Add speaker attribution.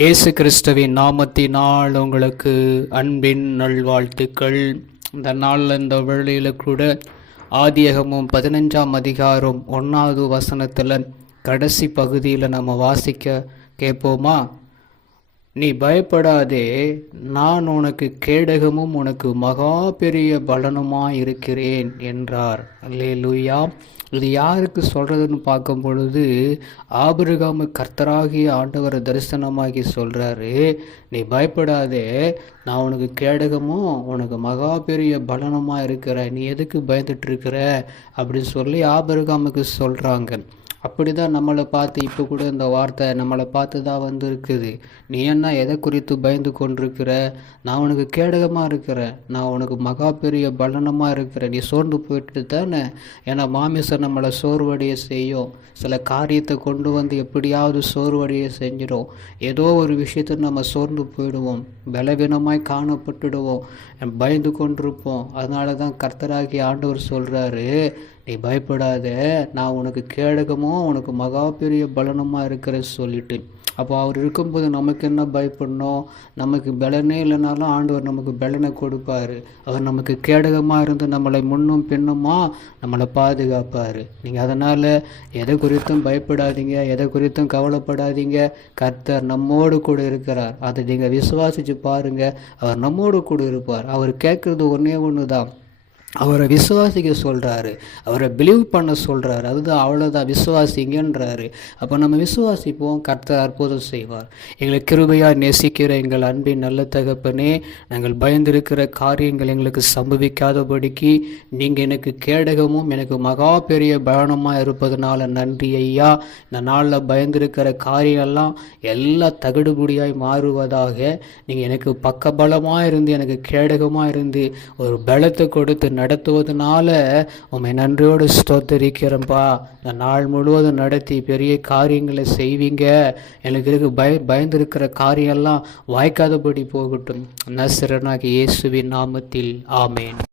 Speaker 1: இயேசு கிறிஸ்துவின் நாமத்தினால் உங்களுக்கு அன்பின் நல்வாழ்த்துக்கள். இந்த நாளில் இந்த வேளையில் கூட ஆதியகமும் பதினஞ்சாம் அதிகாரம் ஒன்றாவது வசனத்தில் கடைசி பகுதியில் நம்ம வாசிக்க கேட்போமா? நீ பயப்படாதே நான் உனக்கு கேடகமும் உனக்கு மகா பெரிய பலனுமாய் இருக்கிறேன் என்றார். அல்லேலூயா. இது யாருக்கு சொல்கிறதுன்னு பார்க்கும் பொழுது ஆபிரகாமு கர்த்தராகிய ஆண்டவர் தரிசனமாகி சொல்கிறாரு நீ பயப்படாதே நான் உனக்கு கேடகமும் உனக்கு மகா பெரிய பலனமாக இருக்கிற நீ எதுக்கு பயந்துட்டு இருக்கிற அப்படின்னு சொல்லி ஆபிரகாமுக்கு சொல்கிறாங்க அப்படி தான் நம்மளை பார்த்து இப்போ கூட இந்த வார்த்தை நம்மளை பார்த்து தான் வந்து இருக்குது நீ என்ன எதை குறித்து பயந்து கொண்டிருக்கிற? நான் உனக்கு கேடகமாக இருக்கிறேன். நான் உனக்கு மகா பெரிய பலனமாக இருக்கிறேன். நீ சோர்ந்து போயிட்டு தானே? ஏன்னா மாமிசம் நம்மளை சோர்வடைய செய்யும். சில காரியத்தை கொண்டு வந்து எப்படியாவது சோர்வடைய செஞ்சிடும். ஏதோ ஒரு விஷயத்தை நம்ம சோர்ந்து போயிடுவோம். பலவீனமாய் காணப்பட்டுடுவோம். பயந்து கொண்டிருப்போம். அதனால தான் கர்த்தராகி ஆண்டவர் சொல்கிறாரு நீ பயப்படாத நான் உனக்கு கேடகமும் உனக்கு மகா பெரிய பலனமாக இருக்கிற சொல்லிட்டு. அப்போ அவர் இருக்கும்போது நமக்கு என்ன பயப்படணும்? நமக்கு பலனே இல்லைனாலும் ஆண்டவர் நமக்கு பலனை கொடுப்பாரு. அவர் நமக்கு கேடகமாக இருந்து நம்மளை முன்னும் பின்னுமா நம்மளை பாதுகாப்பார். நீங்கள் அதனால் எதை குறித்தும் பயப்படாதீங்க எதை குறித்தும் கவலைப்படாதீங்க. கர்த்தர் நம்மோடு கூட இருக்கிறார். அதை நீங்கள் விசுவாசித்து பாருங்கள் அவர் நம்மோடு கூட இருப்பார். அவர் கேட்குறது ஒன்றே ஒன்று தான் அவரை விசுவாசிக்க சொல்கிறாரு அவரை பிலீவ் பண்ண சொல்கிறாரு அதுதான் அவ்வளோதான் விசுவாசிங்கன்றாரு. அப்போ நம்ம விசுவாசிப்போம். கர்த்தர் அற்புதம் செய்வார். எங்களை கிருபையாக நேசிக்கிற எங்கள் அன்பின் நல்ல தகப்பனே நாங்கள் பயந்திருக்கிற காரியங்கள் எங்களுக்கு சம்பவிக்காதபடிக்கு நீங்கள் எனக்கு கேடகமும் எனக்கு மகா பெரிய பலனமாக இருப்பதனால நன்றி ஐயா. இந்த நாளில் பயந்திருக்கிற காரியம்லாம் எல்லா தகடுபடியாய் மாறுவதாக நீங்கள் எனக்கு பக்கபலமாக இருந்து எனக்கு கேடகமாக இருந்து ஒரு பலத்தை கொடுத்து நடத்துவதனால உண்மை நன்றியோடு ஸ்தோத்தரிக்கிறேன்ப்பா இந்த நாள் முழுவதும் நடத்தி பெரிய காரியங்களை செய்வீங்க. எனக்கு இருக்கு பய பயந்துருக்கிற காரியம்லாம் வாய்க்காதபடி போகட்டும். நசரனாக இயேசுவின் நாமத்தில். ஆமேன்.